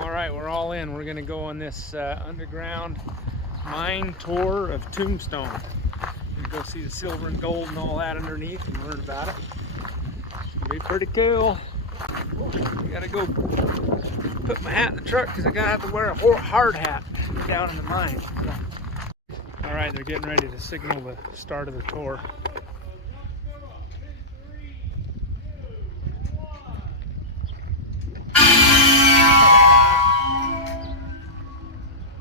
All right, we're all in. We're gonna go on this underground mine tour of Tombstone. We're gonna go see the silver and gold and all that underneath and learn about it. It's gonna be pretty cool. I gotta go put my hat in the truck because I gotta have to wear a hard hat down in the mine. All right, they're getting ready to signal the start of the tour.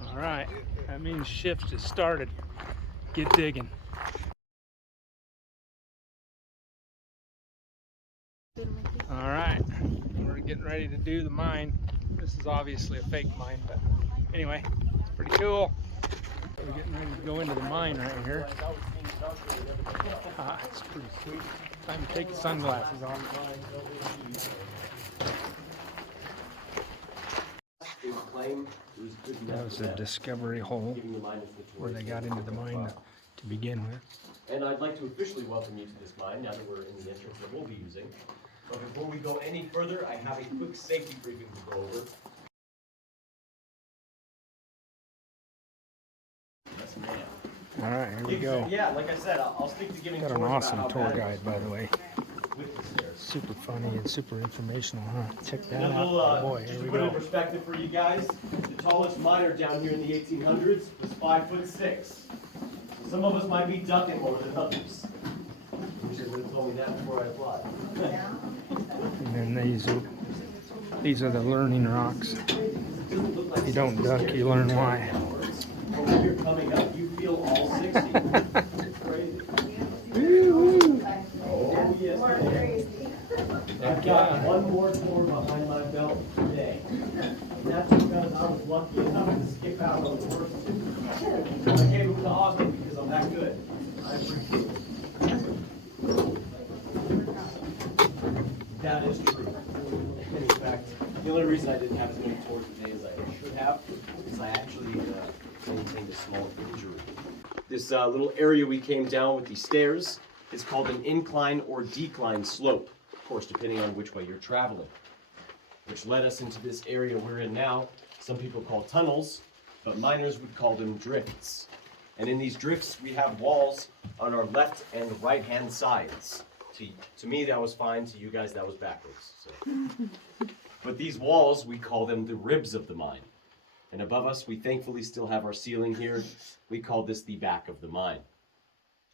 All right, that means shift has started. Get digging. All right, we're getting ready to do the mine. This is obviously a fake mine, but anyway, it's pretty cool. We're getting ready to go into the mine right here. It's pretty sweet. Time to take the sunglasses off. That was a discovery hole where they got into the mine to begin with. And I'd like to officially welcome you to this mine now that we're in the entrance that we'll be using. But before we go any further, I have a quick safety briefing to go over. Yes, ma'am. All right, here we go. Yeah, like I said, I'll stick to giving Got an awesome tour guide, by the way. Super funny and super informational, huh? Check that out. Oh boy, here we go. To put it in go. perspective for you guys, the tallest miner down here in the 1800s was 5'6". So some of us might be ducking more than others. You should have told me that before I applied. And then these are the learning rocks. If you don't duck, you learn why. When you're coming up, you feel all 60. It's crazy. Oh, yes, I've got one more tour behind my belt today. And that's because I was lucky enough to skip out on the first two. I gave them to Austin because I'm that good. I appreciate it. That is true. In fact, the only reason I didn't have as many tours today as I should have is I actually maintained a small injury. This little area we came down with these stairs is called an incline or decline slope, of course, depending on which way you're traveling, which led us into this area we're in now. Some people call tunnels, but miners would call them drifts. And in these drifts, we have walls on our left and right-hand sides. To me, that was fine. To you guys, that was backwards. So. But these walls, we call them the ribs of the mine. And above us, we thankfully still have our ceiling here. We call this the back of the mine.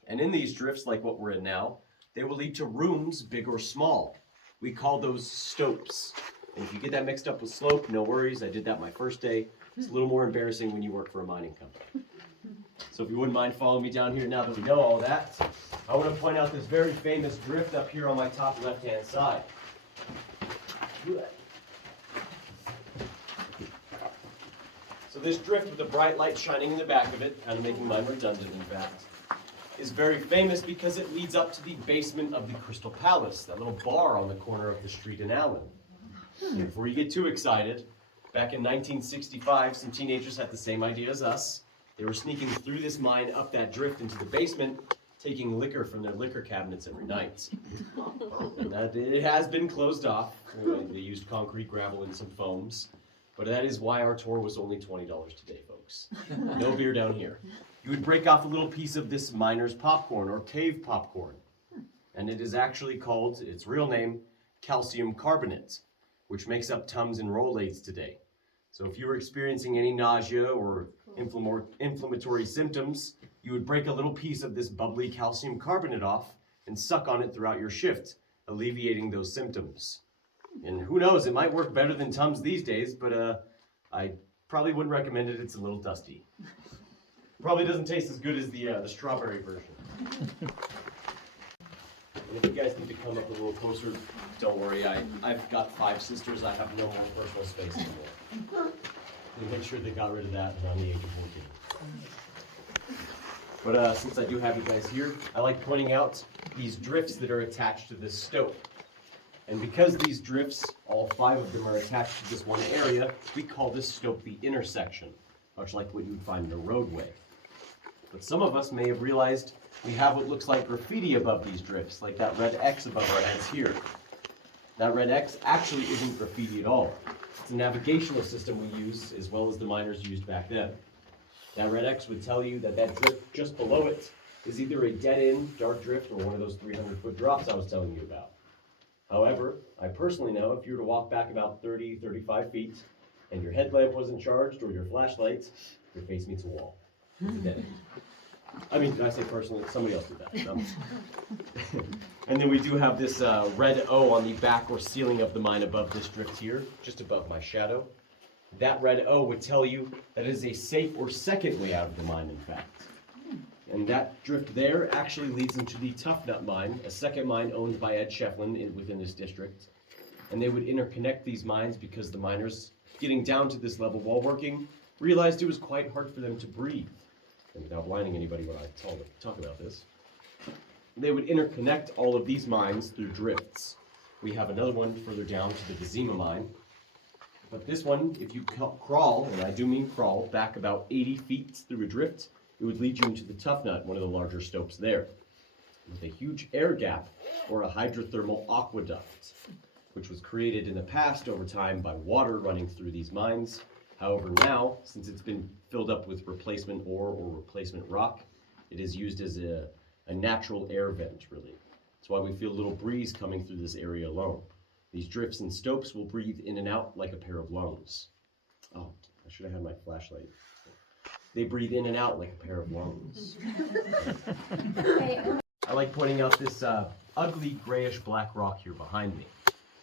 And in these drifts, like what we're in now, they will lead to rooms, big or small. We call those stopes. And if you get that mixed up with slope, no worries. I did that my first day. It's a little more embarrassing when you work for a mining company. So if you wouldn't mind following me down here now that we know all that, I want to point out this very famous drift up here on my top left-hand side. So this drift with the bright light shining in the back of it, kind of making mine redundant in fact, is very famous because it leads up to the basement of the Crystal Palace, that little bar on the corner of the street in Allen. And before you get too excited, back in 1965, some teenagers had the same idea as us. They were sneaking through this mine up that drift into the basement, taking liquor from their liquor cabinets every night. And that it has been closed off. They used concrete, gravel, and some foams. But that is why our tour was only $20 today, folks. No beer down here. You would break off a little piece of this miner's popcorn or cave popcorn. And it is actually called, its real name, calcium carbonate, which makes up Tums and Rolaids today. So if you were experiencing any nausea or inflammatory symptoms, you would break a little piece of this bubbly calcium carbonate off and suck on it throughout your shift, alleviating those symptoms. And who knows, it might work better than Tums these days, but I probably wouldn't recommend it. It's a little dusty. Probably doesn't taste as good as the strawberry version. And if you guys need to come up a little closer, don't worry. I've got 5 sisters. I have no more personal space anymore. We make sure they got rid of that around the age of 14. But since I do have you guys here, I like pointing out these drifts that are attached to this stope. And because these drifts, all 5 of them are attached to this one area, we call this stope the intersection, much like what you would find in a roadway. But some of us may have realized we have what looks like graffiti above these drifts, like that red X above our heads here. That red X actually isn't graffiti at all. It's a navigational system we use as well as the miners used back then. That red X would tell you that that drift just below it is either a dead-end dark drift or one of those 300-foot drops I was telling you about. However, I personally know if you were to walk back about 30, 35 feet and your headlamp wasn't charged or your flashlight, your face meets a wall. It's a dead end. I mean, did I say personally? Somebody else did that. No. And then we do have this red O on the back or ceiling of the mine above this drift here, just above my shadow. That red O would tell you that it is a safe or second way out of the mine, in fact. And that drift there actually leads into the Tough Nut mine, a second mine owned by Ed Shefflin within this district. And they would interconnect these mines because the miners, getting down to this level while working, realized it was quite hard for them to breathe. And without blinding anybody when I talk about this, they would interconnect all of these mines through drifts. We have another one further down to the Vizima mine. But this one, if you crawl, and I do mean crawl, back about 80 feet through a drift, it would lead you into the Tough Nut, one of the larger stopes there, with a huge air gap or a hydrothermal aqueduct, which was created in the past over time by water running through these mines. However, now, since it's been filled up with replacement ore or replacement rock, it is used as a natural air vent, really. That's why we feel a little breeze coming through this area alone. These drifts and stopes will breathe in and out like a pair of lungs. Oh, I should have had my flashlight. They breathe in and out like a pair of lungs. I like pointing out this ugly grayish-black rock here behind me.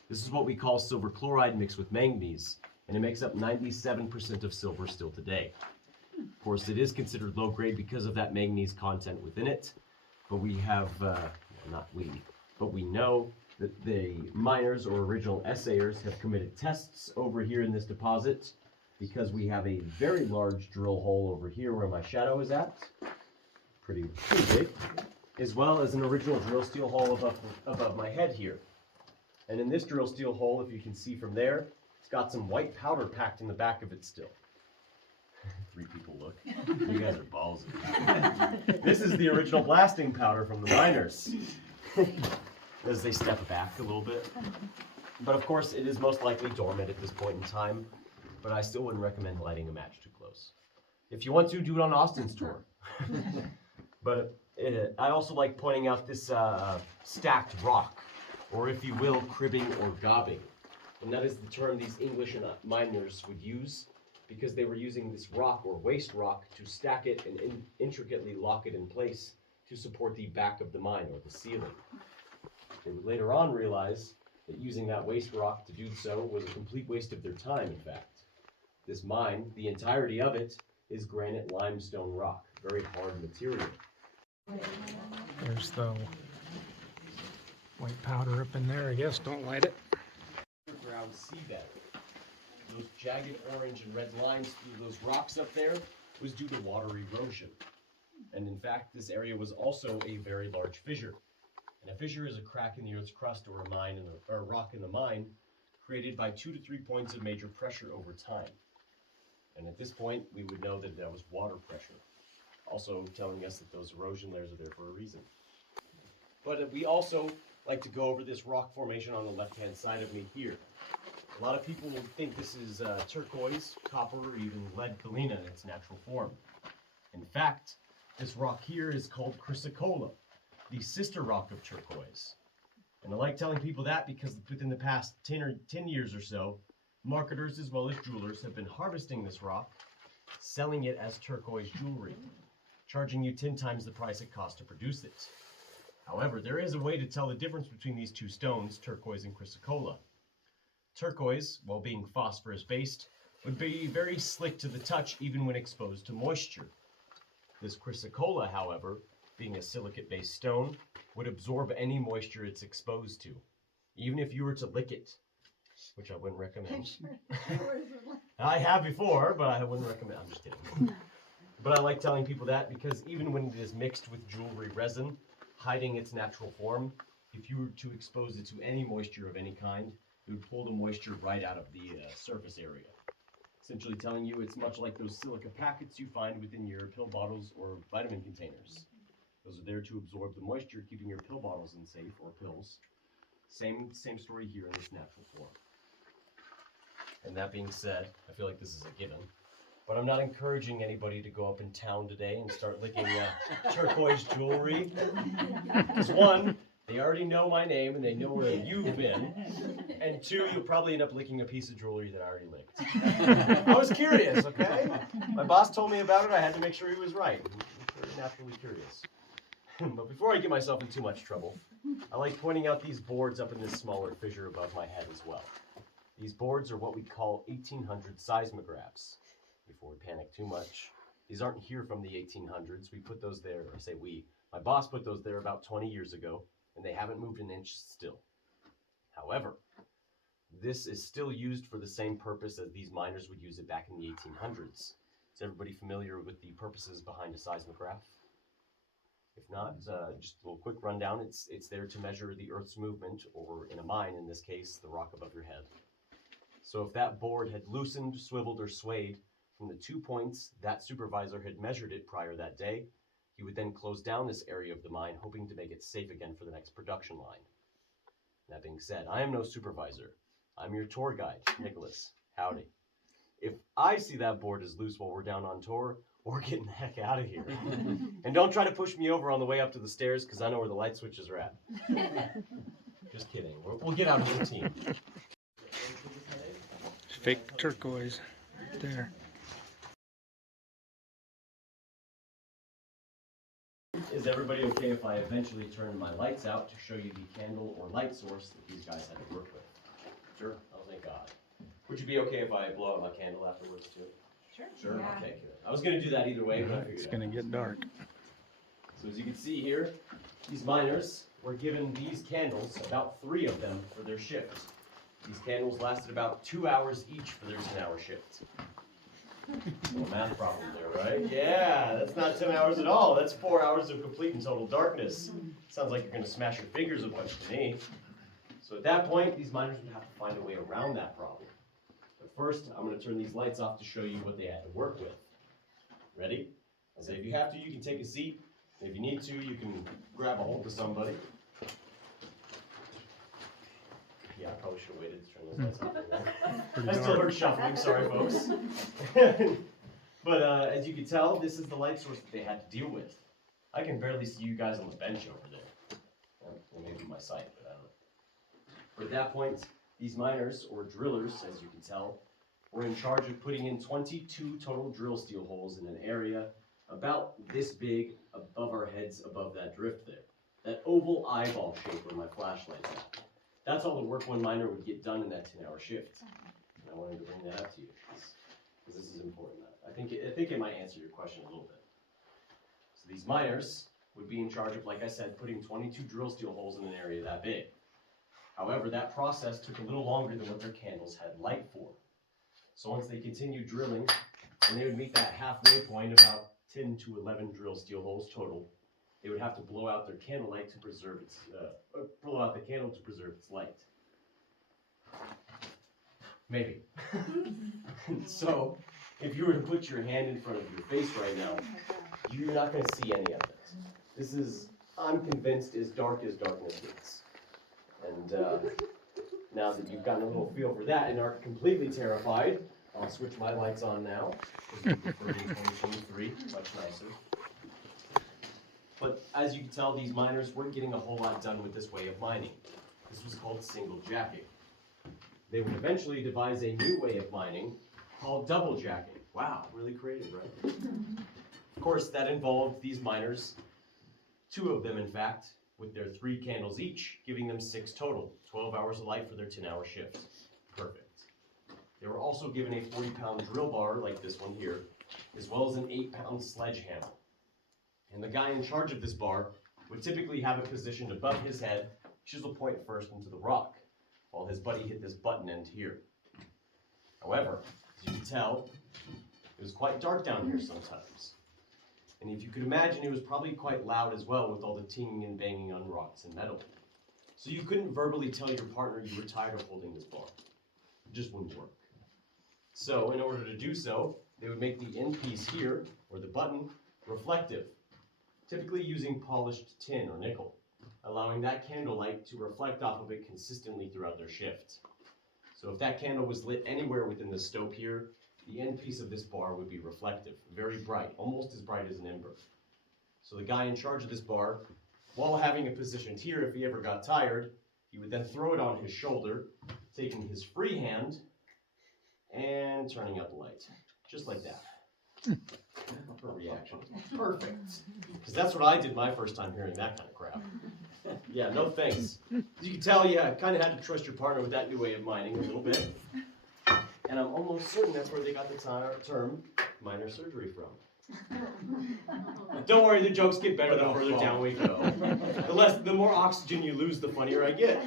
This is what we call silver chloride mixed with manganese, and it makes up 97% of silver still today. Of course, it is considered low grade because of that manganese content within it, but we have, but we know that the miners or original assayers have committed tests over here in this deposit because we have a very large drill hole over here where my shadow is at, pretty big, as well as an original drill steel hole above my head here. And in this drill steel hole, if you can see from there, it's got some white powder packed in the back of it still. 3 people look. You guys are ballsy. This is the original blasting powder from the miners. As they step back a little bit. But of course, it is most likely dormant at this point in time, but I still wouldn't recommend lighting a match too close. If you want to, do it on Austin's tour. But I also like pointing out this stacked rock, or if you will, cribbing or gobbing. And that is the term these English miners would use because they were using this rock or waste rock to stack it and intricately lock it in place to support the back of the mine or the ceiling. They would later on realize that using that waste rock to do so was a complete waste of their time, in fact. This mine, the entirety of it, is granite limestone rock, very hard material. There's the white powder up in there, I guess. Don't light it. Underground seabed. Those jagged orange and red lines through those rocks up there was due to water erosion. And in fact, this area was also a very large fissure. And a fissure is a crack in the Earth's crust or a rock in the mine created by 2 to 3 points of major pressure over time. And at this point, we would know that was water pressure, also telling us that those erosion layers are there for a reason. But we also like to go over this rock formation on the left-hand side of me here. A lot of people will think this is turquoise, copper, or even lead galena in its natural form. In fact, this rock here is called chrysocolla, the sister rock of turquoise. And I like telling people that because within the past 10 years or so, marketers as well as jewelers have been harvesting this rock, selling it as turquoise jewelry, charging you 10 times the price it costs to produce it. However, there is a way to tell the difference between these two stones, turquoise and chrysocolla. Turquoise, while being phosphorus-based, would be very slick to the touch even when exposed to moisture. This chrysocolla, however, being a silicate-based stone, would absorb any moisture it's exposed to, even if you were to lick it, which I wouldn't recommend. I have before, but I wouldn't recommend. I'm just kidding. But I like telling people that because even when it is mixed with jewelry resin, hiding its natural form, if you were to expose it to any moisture of any kind, it would pull the moisture right out of the surface area. Essentially telling you it's much like those silica packets you find within your pill bottles or vitamin containers. Those are there to absorb the moisture, keeping your pill bottles in safe, or pills, Same story here in this natural form. And that being said, I feel like this is a given. But I'm not encouraging anybody to go up in town today and start licking turquoise jewelry. Because one, they already know my name and they know where you've been. And two, you'll probably end up licking a piece of jewelry that I already licked. I was curious, okay? My boss told me about it. I had to make sure he was right. I'm very naturally curious. But before I get myself in too much trouble, I like pointing out these boards up in this smaller fissure above my head as well. These boards are what we call 1800 seismographs. Before we panic too much, these aren't here from the 1800s. We put those there, or I say we, my boss put those there about 20 years ago, and they haven't moved an inch still. However, this is still used for the same purpose as these miners would use it back in the 1800s. Is everybody familiar with the purposes behind a seismograph? If not, just a little quick rundown. It's there to measure the Earth's movement, or in a mine, in this case, the rock above your head. So if that board had loosened, swiveled, or swayed from the 2 points that supervisor had measured it prior that day, he would then close down this area of the mine, hoping to make it safe again for the next production line. That being said, I am no supervisor. I'm your tour guide, Nicholas. Howdy. If I see that board is loose while we're down on tour, we're getting the heck out of here. And don't try to push me over on the way up to the stairs, because I know where the light switches are at. Just kidding. We'll get out of the team. Fake turquoise right there. Is everybody okay if I eventually turn my lights out to show you the candle or light source that these guys had to work with? Sure. Oh, thank God. Would you be okay if I blow out my candle afterwards too? Sure. Sure? Yeah. Okay, good. I was going to do that either way, but I figured It's going to get dark. So as you can see here, these miners were given these candles, about 3 of them, for their shift. These candles lasted about 2 hours each for their 10-hour shift. Little math problem there, right? Yeah, that's not 10 hours at all. That's 4 hours of complete and total darkness. Sounds like you're going to smash your fingers a bunch to me. So at that point, these miners would have to find a way around that problem. But first, I'm going to turn these lights off to show you what they had to work with. Ready? I say if you have to, you can take a seat. If you need to, you can grab a hold of somebody. Yeah, I probably should have waited to turn those lights off. I still heard shuffling, sorry folks. But as you can tell, this is the light source that they had to deal with. I can barely see you guys on the bench over there. Well, maybe my sight, but I don't know. But at that point, these miners, or drillers, as you can tell, were in charge of putting in 22 total drill steel holes in an area about this big above our heads above that drift there. That oval eyeball shape where my flashlight's at. That's all the work one miner would get done in that 10-hour shift. And I wanted to bring that up to you because this is important. I think it might answer your question a little bit. So these miners would be in charge of, like I said, putting 22 drill steel holes in an area that big. However, that process took a little longer than what their candles had light for. So once they continued drilling, and they would meet that halfway point, about 10 to 11 drill steel holes total, they would have to blow out their candle light to preserve its, blow out the candle to preserve its light. Maybe. So, if you were to put your hand in front of your face right now, you're not going to see any of it. This is, I'm convinced, as darkness gets. And now that you've gotten a little feel for that and aren't completely terrified, I'll switch my lights on now. Because we prefer in 2023, much nicer. But as you can tell, these miners weren't getting a whole lot done with this way of mining. This was called single jacking. They would eventually devise a new way of mining called double jacking. Wow, really creative, right? Of course, that involved these miners, 2 of them in fact, with their 3 candles each, giving them 6 total, 12 hours of light for their 10-hour shift. Perfect. They were also given a 40-pound drill bar, like this one here, as well as an 8-pound sledgehammer. And the guy in charge of this bar would typically have it positioned above his head, chisel point first into the rock, while his buddy hit this button end here. However, as you can tell, it was quite dark down here sometimes. And if you could imagine, it was probably quite loud as well with all the tinging and banging on rocks and metal. So you couldn't verbally tell your partner you were tired of holding this bar. It just wouldn't work. So in order to do so, they would make the end piece here, or the button, reflective, typically using polished tin or nickel. allowing that candlelight to reflect off of it consistently throughout their shift. So if that candle was lit anywhere within the stope here, the end piece of this bar would be reflective, very bright, almost as bright as an ember. So the guy in charge of this bar, while having it positioned here, if he ever got tired, he would then throw it on his shoulder, taking his free hand and turning up the light, just like that. Her reaction. Perfect. Because that's what I did my first time hearing that kind of crap. Yeah, no thanks. As you can tell, yeah, kind of had to trust your partner with that new way of mining a little bit. And I'm almost certain that's where they got the term minor surgery from. But don't worry, the jokes get better the further down we go. The more oxygen you lose, the funnier I get.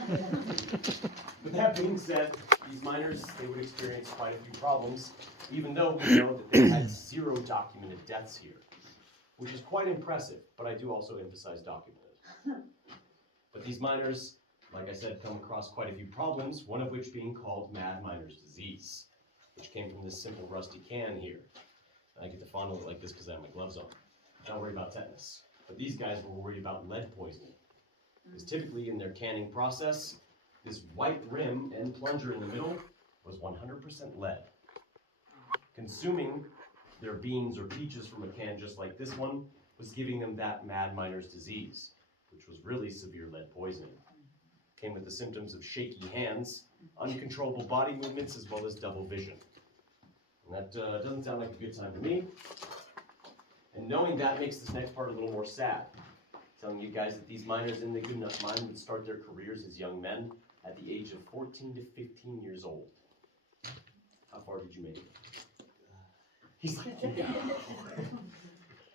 With that being said, these miners, they would experience quite a few problems, even though we know that they had 0 documented deaths here, which is quite impressive, but I do also emphasize documented. But these miners, like I said, come across quite a few problems, one of which being called mad miner's disease, which came from this simple rusty can here. I get to fondle it like this because I have my gloves on. Don't worry about tetanus. But these guys were worried about lead poisoning. Because typically in their canning process, this white rim and plunger in the middle was 100% lead. Consuming their beans or peaches from a can just like this one was giving them that mad miner's disease, which was really severe lead poisoning. Came with the symptoms of shaky hands, uncontrollable body movements, as well as double vision. And that doesn't sound like a good time to me. And knowing that makes this next part a little more sad. Telling you guys that these miners in the Good Enough Mine would start their careers as young men at the age of 14 to 15 years old. How far did you make it? He's like, yeah.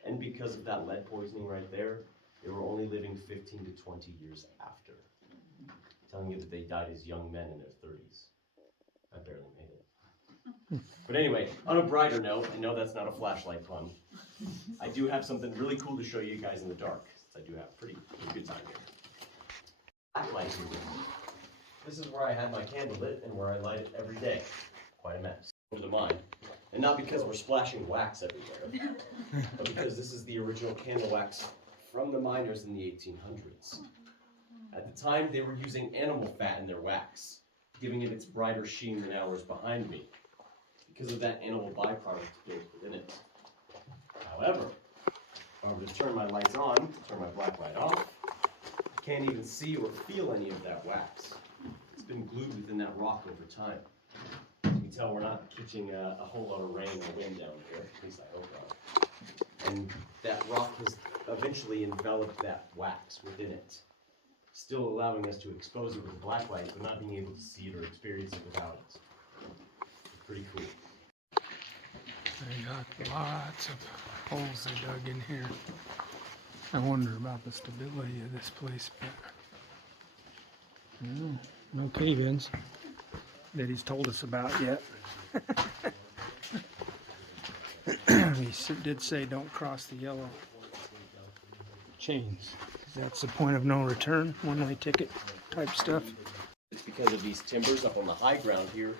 And because of that lead poisoning right there, they were only living 15 to 20 years after. Telling you that they died as young men in their 30s. I barely made it. But anyway, on a brighter note, I know that's not a flashlight pun. I do have something really cool to show you guys in the dark. I do have pretty good time here. Blacklight here. This is where I had my candle lit and where I light it every day. Quite a mess. For the mine. And not because we're splashing wax everywhere, but because this is the original candle wax from the miners in the 1800s. At the time, they were using animal fat in their wax, giving it its brighter sheen than ours behind me, because of that animal byproduct built within it. However, if I were to turn my lights on, turn my black light off, I can't even see or feel any of that wax. It's been glued within that rock over time. As you can tell, we're not catching a whole lot of rain or wind down here, at least I hope not. And that rock has eventually enveloped that wax within it, still allowing us to expose it with a black light, but not being able to see it or experience it without it. Pretty cool. They got lots of holes they dug in here. I wonder about the stability of this place, but no cave-ins that he's told us about yet. He did say don't cross the yellow chains. That's the point of no return, one-way ticket type stuff. It's because of these timbers up on the high ground here.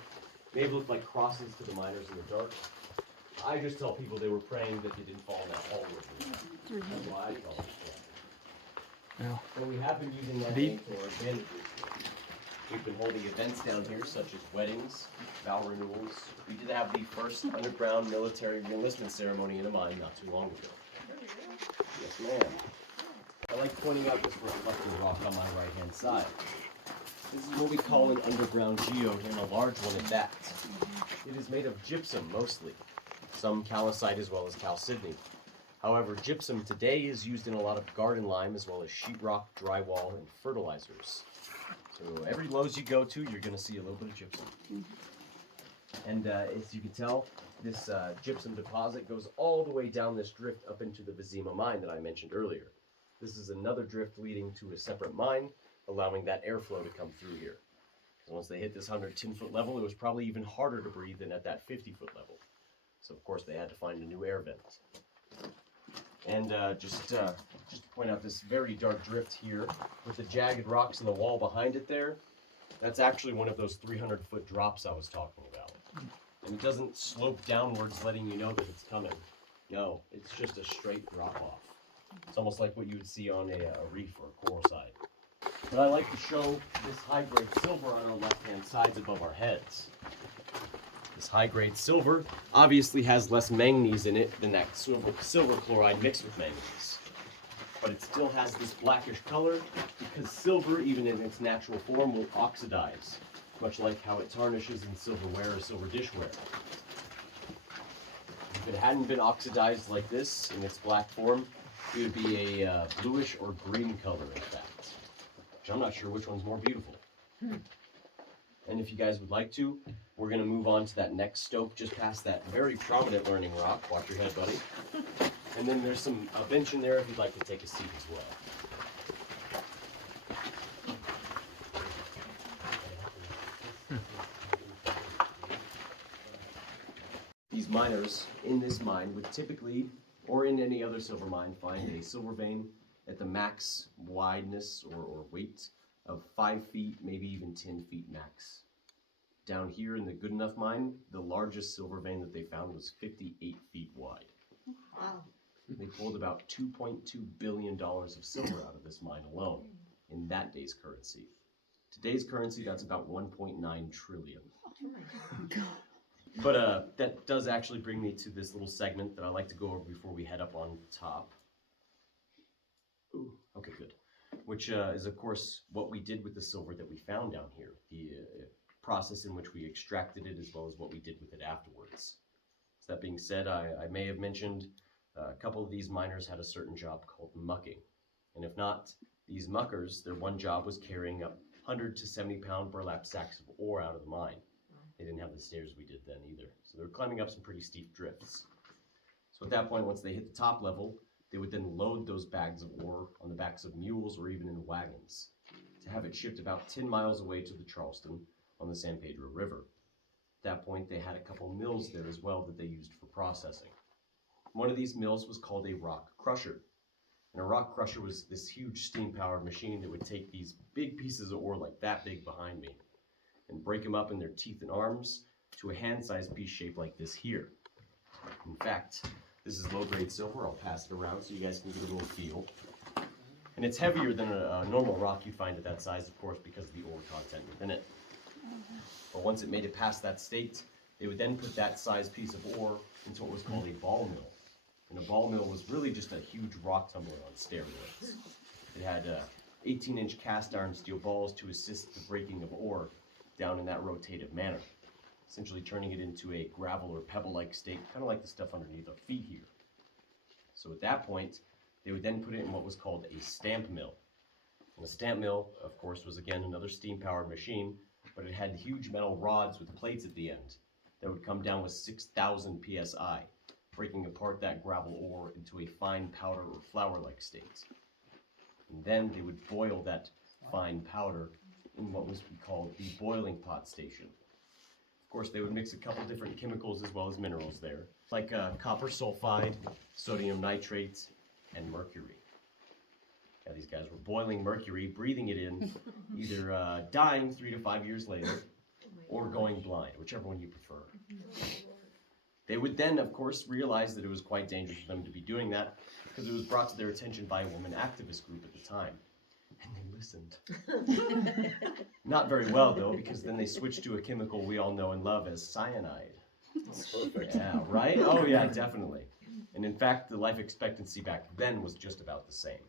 They look like crosses to the miners in the dark. I just tell people they were praying that they didn't fall in that hole with me. That's why I call it that. Yeah. So we have been using that name to our advantage recently. We've been holding events down here such as weddings, vow renewals. We did have the first underground military reenlistment ceremony in a mine not too long ago. Yes, ma'am. I like pointing out this reflecting rock on my right-hand side. This is what we call an underground geode, and a large one at that. It is made of gypsum mostly, some calcite as well as calcedony. However, gypsum today is used in a lot of garden lime as well as sheetrock, drywall, and fertilizers. So every Lowe's you go to, you're going to see a little bit of gypsum. And as you can tell, this gypsum deposit goes all the way down this drift up into the Vizima mine that I mentioned earlier. This is another drift leading to a separate mine, allowing that airflow to come through here. So once they hit this 110-foot level, it was probably even harder to breathe than at that 50-foot level. So of course they had to find a new air vent. And just to point out this very dark drift here with the jagged rocks in the wall behind it there, that's actually one of those 300-foot drops I was talking about. And it doesn't slope downwards letting you know that it's coming. No, it's just a straight drop off. It's almost like what you would see on a reef or a coral side. But I like to show this high-grade silver on our left-hand sides above our heads. This high-grade silver obviously has less manganese in it than that silver chloride mixed with manganese. But it still has this blackish color because silver, even in its natural form, will oxidize, much like how it tarnishes in silverware or silver dishware. If it hadn't been oxidized like this in its black form, it would be a bluish or green color, in fact. Which I'm not sure which one's more beautiful. And if you guys would like to, we're going to move on to that next stope just past that very prominent learning rock. Watch your head, buddy. And then there's a bench in there if you'd like to take a seat as well. These miners in this mine would typically, or in any other silver mine, find a silver vein at the max wideness or weight of 5 feet, maybe even 10 feet max. Down here in the Good Enough mine, the largest silver vein that they found was 58 feet wide. Wow. They pulled about $2.2 billion of silver out of this mine alone in that day's currency. Today's currency, that's about 1.9 trillion. Oh my God. But that does actually bring me to this little segment that I like to go over before we head up on top. Ooh, okay, good. Which is, of course, what we did with the silver that we found down here. The process in which we extracted it, as well as what we did with it afterwards. So that being said, I may have mentioned a couple of these miners had a certain job called mucking. And if not, these muckers, their one job was carrying up 100 to 70-pound burlap sacks of ore out of the mine. They didn't have the stairs we did then either. So they were climbing up some pretty steep drifts. So at that point, once they hit the top level, they would then load those bags of ore on the backs of mules or even in wagons to have it shipped about 10 miles away to the Charleston on the San Pedro River. At that point, they had a couple mills there as well that they used for processing. One of these mills was called a rock crusher. And a rock crusher was this huge steam-powered machine that would take these big pieces of ore like that big behind me and break them up in their teeth and arms to a hand-sized piece shaped like this here. In fact, this is low-grade silver. I'll pass it around so you guys can get a little feel. And it's heavier than a normal rock you'd find at that size, of course, because of the ore content within it. But once it made it past that state, they would then put that size piece of ore into what was called a ball mill. And a ball mill was really just a huge rock tumbler on steroids. It had 18-inch cast iron steel balls to assist the breaking of ore down in that rotative manner, essentially turning it into a gravel or pebble-like state, kind of like the stuff underneath our feet here. So at that point, they would then put it in what was called a stamp mill. And a stamp mill, of course, was again another steam-powered machine, but it had huge metal rods with plates at the end that would come down with 6,000 psi, breaking apart that gravel ore into a fine powder or flour-like state. And then they would boil that fine powder in what was called the boiling pot station. Of course, they would mix a couple different chemicals as well as minerals there, like copper sulfide, sodium nitrate, and mercury. Yeah, these guys were boiling mercury, breathing it in, either dying 3 to 5 years later, or going blind, whichever one you prefer. They would then, of course, realize that it was quite dangerous for them to be doing that, because it was brought to their attention by a woman activist group at the time. And they listened. Not very well, though, because then they switched to a chemical we all know and love as cyanide. Perfect. Yeah, right? Oh, yeah, definitely. And in fact, the life expectancy back then was just about the same.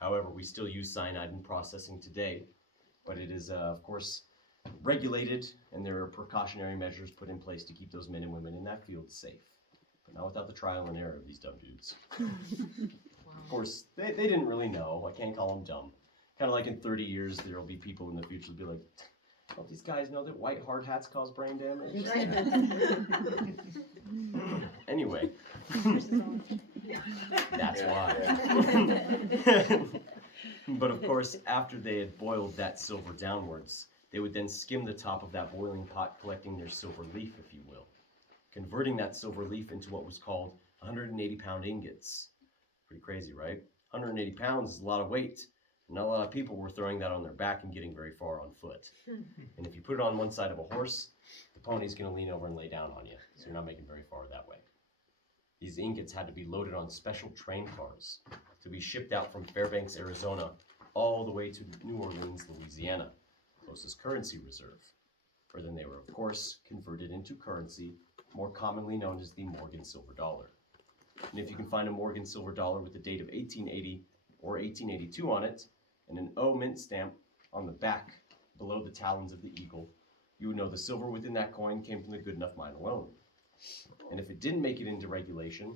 However, we still use cyanide in processing today, but it is, of course, regulated, and there are precautionary measures put in place to keep those men and women in that field safe. But not without the trial and error of these dumb dudes. Of course, they didn't really know. I can't call them dumb. Kind of like in 30 years, there will be people in the future who'll be like, don't these guys know that white hard hats cause brain damage? Anyway, that's why. But of course, after they had boiled that silver downwards, they would then skim the top of that boiling pot, collecting their silver leaf, if you will, converting that silver leaf into what was called 180-pound ingots. Pretty crazy, right? 180 pounds is a lot of weight. Not a lot of people were throwing that on their back and getting very far on foot. And if you put it on one side of a horse, the pony's going to lean over and lay down on you, so you're not making very far that way. These ingots had to be loaded on special train cars to be shipped out from Fairbanks, Arizona, all the way to New Orleans, Louisiana, closest currency reserve, where then they were, of course, converted into currency, more commonly known as the Morgan silver dollar. And if you can find a Morgan silver dollar with a date of 1880 or 1882 on it, and an O mint stamp on the back below the talons of the eagle, you would know the silver within that coin came from the Goodenough mine alone. And if it didn't make it into regulation,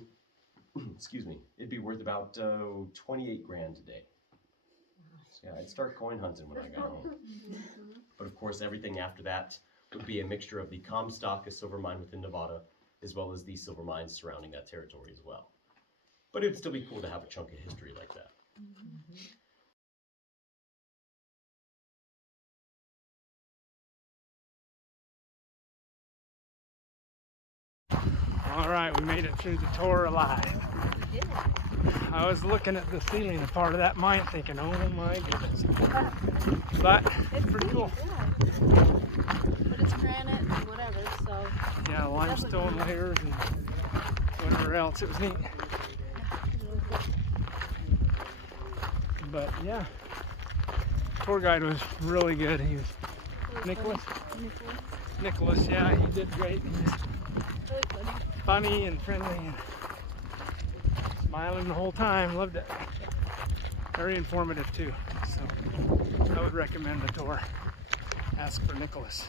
excuse me, it'd be worth about 28 grand today. So yeah, I'd start coin hunting when I got home. But of course, everything after that would be a mixture of the Comstock, a silver mine within Nevada, as well as the silver mines surrounding that territory as well. But it'd still be cool to have a chunk of history like that. All right, we made it through the tour alive. I was looking at the ceiling of part of that mine thinking, oh my goodness. But it's pretty cool. Yeah. But it's granite and whatever, so. Yeah, limestone layers and whatever else. It was neat. But yeah, tour guide was really good. He was Nicholas. Nicholas, yeah, he did great. He was Really funny. funny and friendly and smiling the whole time. Loved it. Very informative too. So I would recommend the tour. Ask for Nicholas.